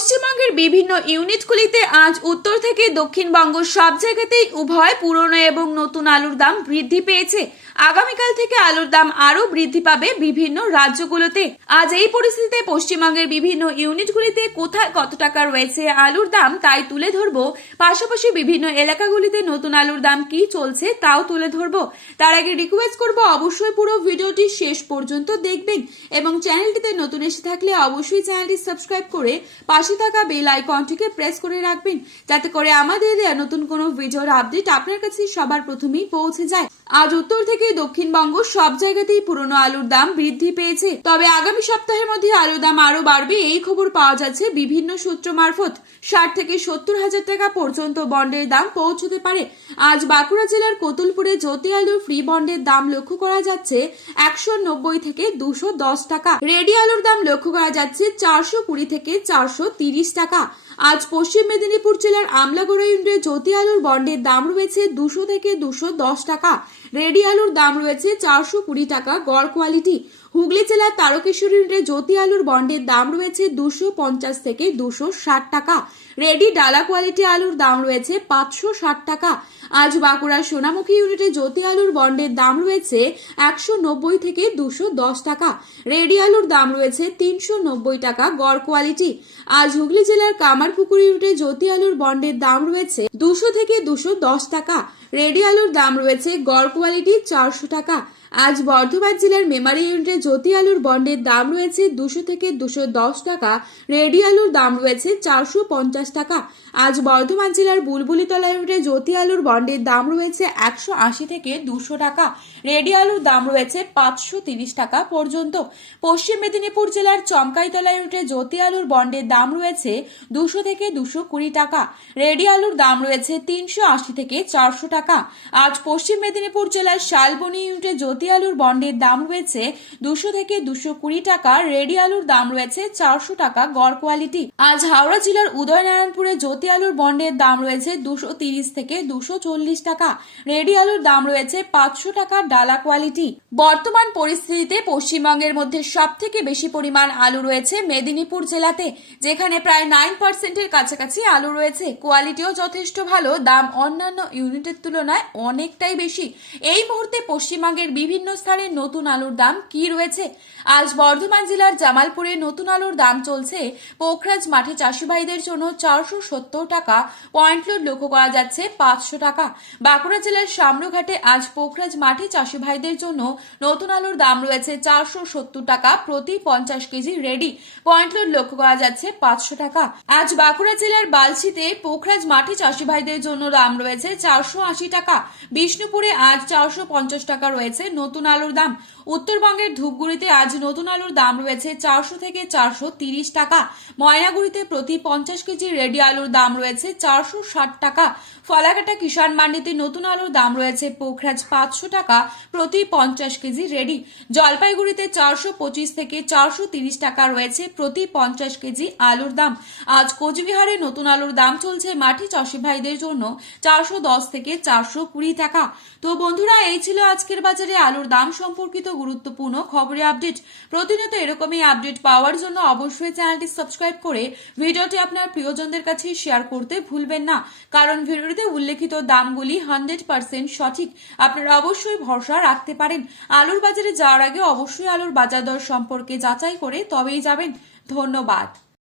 পশ্চিমবঙ্গের বিভিন্ন ইউনিটগুলিতে আজ উত্তর থেকে দক্ষিণবঙ্গ সব জায়গাতেই উভয় পুরনো এবং নতুন আলুর দাম বৃদ্ধি পেয়েছে। আগামীকাল থেকে আলুর দাম আরও বৃদ্ধি পাবে বিভিন্ন রাজ্যগুলোতে। আজ এই পরিস্থিতিতে পশ্চিমবঙ্গের বিভিন্ন ইউনিটগুলিতে কোথায় কত টাকা রয়েছে আলুর দাম তাই তুলে ধরবো। পাশাপাশি বিভিন্ন এলাকাগুলিতে নতুন আলুর দাম কি চলছে তাও তুলে ধরবো। তার আগে রিকোয়েস্ট করবো অবশ্যই পুরো ভিডিওটি শেষ পর্যন্ত দেখবেন এবং চ্যানেলটিতে নতুন এসে থাকলে অবশ্যই চ্যানেলটি সাবস্ক্রাইব করে পাশে থাকা বেল আইকনটিকে প্রেস করে রাখবেন, যাতে করে আমাদের নতুন কোনো ভিডিওর আপডেট আপনার কাছে সবার প্রথমেই পৌঁছে যায়। আজ উত্তর থেকে দক্ষিণবঙ্গ সব জায়গাতেই পুরনো আলুর দাম বৃদ্ধি পেয়েছে, তবে আগামী সপ্তাহের মধ্যে আলুর দাম আরো বাড়বে এই খবর পাওয়া যাচ্ছে বিভিন্ন সূত্র মারফত। 60 থেকে 70 হাজার টাকা পর্যন্ত বন্ডের দাম পৌঁছতে পারে। আজ বাঁকুড়া জেলার কোতুলপুরে জ্যোতি আলুর ফ্রি বন্ডের দাম লক্ষ্য করা যাচ্ছে 190 থেকে 210 টাকা। রেডি আলুর দাম লক্ষ্য করা যাচ্ছে 420 থেকে 430 টাকা। আজ পশ্চিম মেদিনীপুর জেলার আমলাগড়া ইউনিটে জ্যোতি আলুর বন্ডের দাম রয়েছে 200 থেকে 210 টাকা। রেডি আলুর দাম রয়েছে 420 টাকা গড় কোয়ালিটি। হুগলি জেলার তারকেশ্বর ইউনিটে জ্যোতি আলুর বন্ডের দাম রয়েছে 250 থেকে 260 টাকা। রেডি ডালা কোয়ালিটি আলুর দাম রয়েছে 560 টাকা। আজ বাঁকুড়া সোনামুখী ইউনিটে জ্যোতি আলুর বন্ডের দাম রয়েছে 190 থেকে 210 টাকা। রেডি আলুর দাম রয়েছে 390 টাকা গড় কোয়ালিটি। আজ হুগলি জেলার কামারপুকুর ইউনিটে জ্যোতি আলুর বন্ডের দাম রয়েছে 200 থেকে 210 টাকা। রেডি আলুর দাম রয়েছে গড় কোয়ালিটি 400 টাকা। আজ বর্ধমান জেলার মেমারি ইউনিটে জ্যোতি আলুর বন্ডের দাম রয়েছে 200 থেকে 210 টাকা। রেডি আলুর দাম রয়েছে 450 টাকা। আজ বর্ধমান জেলার বুলবুলিতলা ইউনিটে জ্যোতি আলুর বন্ডের দাম রয়েছে 180 থেকে 200 টাকা। রেডি আলুর দাম রয়েছে 530 টাকা পর্যন্ত। পশ্চিম মেদিনীপুর জেলার চমকাইতলা ইউনিটে জ্যোতি আলুর বন্ডের দাম রয়েছে 200 থেকে 220 টাকা। রেডি আলুর দাম রয়েছে 380 থেকে 400 টাকা। আজ পশ্চিম মেদিনীপুর জেলার শালবনী ইউনিটে জ্যোতি আলুর বন্ডের দাম রয়েছে 200 থেকে 220 টাকা। রেডি আলুর দাম রয়েছে 400 টাকা গড় কোয়ালিটি। আজ হাওড়া জেলার উদয়নারায়ণপুরে জ্যোতি আলুর বন্ডের দাম রয়েছে 230 থেকে 240 টাকা। রেডি আলুর দাম রয়েছে 500 টাকা ডালা কোয়ালিটি। বর্তমান পরিস্থিতিতে পশ্চিমবঙ্গের মধ্যে সব থেকে বেশি পরিমাণ আলু রয়েছে মেদিনীপুর জেলাতে, যেখানে প্রায় 9% কাছাকাছি আলু রয়েছে। কোয়ালিটিও যথেষ্ট ভালো, দাম অন্যান্য ইউনিটের তুলনায় অনেকটাই বেশি। এই মুহূর্তে পশ্চিমবঙ্গের বিভিন্ন স্থানে নতুন আলুর দাম কি রয়েছে? আজ বর্ধমান জেলার জামালপুরে নতুন আলুর দাম চলছে পোখরাজ মাঠে চাষি ভাইদের জন্য 470 টাকা। পয়েন্ট লোড লক্ষ্য করা যাচ্ছে 500 টাকা। বাঁকুড়া জেলার শামরুঘাটে আজ পোখরাজ মাঠে চাষি ভাইদের জন্য নতুন আলুর দাম রয়েছে 470 টাকা প্রতি 50 কেজি রেডি। পয়েন্ট লোড লক্ষ্য করা যাচ্ছে 500 টাকা। আজ বাঁকুড়া জেলার বালছিতে পোখরাজ মাঠে চাষি ভাইদের জন্য দাম রয়েছে 480 টাকা। বিষ্ণুপুরে আজ 450 টাকা রয়েছে নতুন আলুর দাম। উত্তরবঙ্গের ধূপগুড়িতে আজ নতুন আলুর দাম রয়েছে 400 থেকে 430 টাকা। ময়নাগুড়িতে প্রতি 50 কেজি রেডি আলুর দাম রয়েছে 460 টাকা। ফলাকাটা কিষাণ মান্ডিতে নতুন আলুর দাম রয়েছে পোখরাজ 500 টাকা প্রতি 50 কেজি রেডি। জলপাইগুড়িতে 425 থেকে 430 টাকা রয়েছে প্রতি 50 কেজি আলুর দাম। আজ কোচবিহারে নতুন আলুর দাম চলছে মাটি চাষি ভাইদের জন্য 410 থেকে 420 টাকা। তো বন্ধুরা, এই ছিল আজকের বাজারে আলুর দাম সম্পর্কিত গুরুত্বপূর্ণ খবরের আপডেট। প্রতিনিয়ত এরকমই আপডেট পাওয়ার জন্য অবশ্যই চ্যানেলটি সাবস্ক্রাইব করে ভিডিওটি আপনার প্রিয়জনদের কাছে শেয়ার করতে ভুলবেন না, কারণ ভিডিওটিতে উল্লেখিত দামগুলি 100% সঠিক। আপনারা অবশ্যই ভরসা রাখতে পারেন। আলুর বাজারে যাওয়ার আগে অবশ্যই আলুর বাজার দর সম্পর্কে যাচাই করে তবেই যাবেন। ধন্যবাদ।